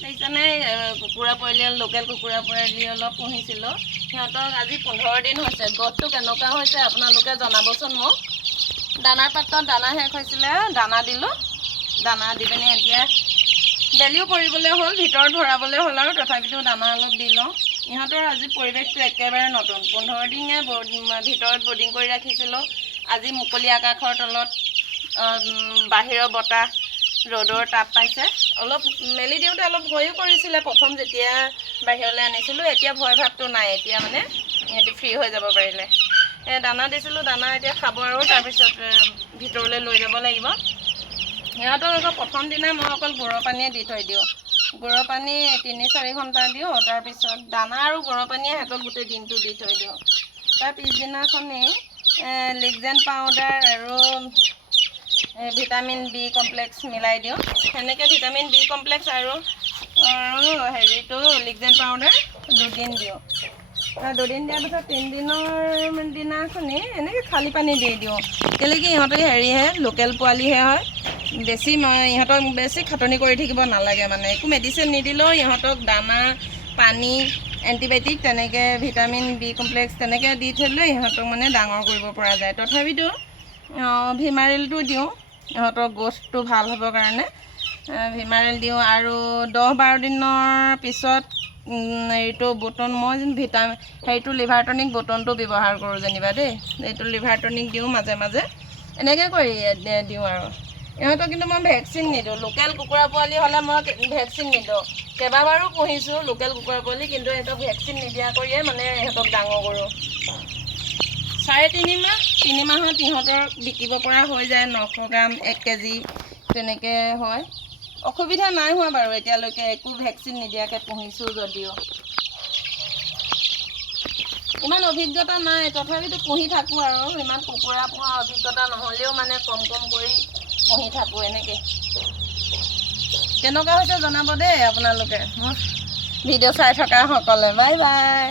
সেইকাৰণে কুকুৰা পোৱালি লোকেল কুকুৰা পোৱালি অলপ পুহিছিলোঁ সিহঁতক আজি 15 দিন হৈছে গছটো কেনেকুৱা হৈছে আপোনালোকে জনাবচোন মোক দানাৰ পাত্ৰত দানা শেষ হৈছিলে দানা দিলোঁ দানা দি পিনে এতিয়া বেলিও কৰিবলৈ হ'ল ভিতৰত ভৰাবলৈ হ'ল আৰু তথাপিতো দানা অলপ দি লওঁ ইহঁতৰ আজি পৰিৱেশটো একেবাৰে নতুন 15 দিনে ভিতৰত বৰ্ডিং কৰি ৰাখিছিলোঁ আজি মুকলি আকাশৰ তলত বাহিৰৰ বতাহ ৰ'দৰ তাপ পাইছে অলপ মেলি দিওঁতে অলপ ভয়ো কৰিছিলে প্ৰথম যেতিয়া বাহিৰলৈ আনিছিলোঁ এতিয়া ভয় ভাৱটো নাই এতিয়া মানে সিহঁতি ফ্ৰী হৈ যাব পাৰিলে দানা দিছিলোঁ দানা এতিয়া খাব আৰু তাৰপিছত ভিতৰলৈ লৈ যাব লাগিব সিহঁতক আকৌ প্ৰথম দিনা মই অকল গুড়ৰ পানীয়ে দি থৈ দিওঁ গুড়ৰ পানী 3-4 ঘণ্টা দিওঁ তাৰপিছত দানা আৰু গুড়ৰ পানীয়ে সিহঁতক গোটেই দিনটো দি থৈ দিওঁ তাৰ পিছদিনাখনেই লিগজেন পাউডাৰ আৰু ভিটামিন বি কমপ্লেক্স মিলাই দিওঁ সেনেকৈ ভিটামিন বি কমপ্লেক্স আৰু হেৰিটো লিগজেন পাউডাৰ 2 দিন দিওঁ 2 দিন দিয়াৰ পিছত 3 দিনৰ দিনাখনেই এনেকৈ খালী পানী দি দিওঁ কেলৈ কি ইহঁতে হেৰিহে লোকেল পোৱালিহে হয় বেছি ইহঁতক বেছি খাটনি কৰি থাকিব নালাগে মানে একো মেডিচিন নিদিলেও ইহঁতক দানা পানী এণ্টিবায়'টিক তেনেকৈ ভিটামিন বি কমপ্লেক্স তেনেকৈ দি থ'লে ইহঁতক মানে ডাঙৰ কৰিব পৰা যায় তথাপিতো ভিমাৰেলটো দিওঁ ইহঁতৰ গ্ৰ'থটো ভাল হ'বৰ কাৰণে ভিমাৰেল দিওঁ আৰু 10-12 দিনৰ পিছত এইটো বটন মই হেৰিটো লিভাৰ টনিক বটনটো ব্যৱহাৰ কৰোঁ যেনিবা দেই এইটো লিভাৰ টনিক দিওঁ মাজে মাজে এনেকৈ কৰি দিওঁ আৰু ইহঁতক কিন্তু মই ভেকচিন নিদিওঁ লোকেল কুকুৰা পোৱালি হ'লে মই ভেকচিন নিদিওঁ কেইবাবাৰো পুহিছোঁ লোকেল কুকুৰা পোৱালি কিন্তু সিহঁতক ভেকচিন নিদিয়া কৰিয়ে মানে ইহঁতক ডাঙৰ কৰোঁ 3.5 মাহত ইহঁতৰ বিকিব পৰা হৈ যায় 900 গ্ৰাম 1 কেজি তেনেকৈ হয় অসুবিধা নাই হোৱা বাৰু এতিয়ালৈকে একো ভেকচিন নিদিয়াকৈ পুহিছোঁ যদিও ইমান অভিজ্ঞতা নাই তথাপিতো পুহি থাকোঁ আৰু ইমান কুকুৰা পোহা অভিজ্ঞতা নহ'লেও মানে কম কৰি পুহি থাকোঁ এনেকৈ কেনেকুৱা হৈছে জনাব দেই আপোনালোকে মোৰ ভিডিঅ' চাই থকা সকলে বাই বাই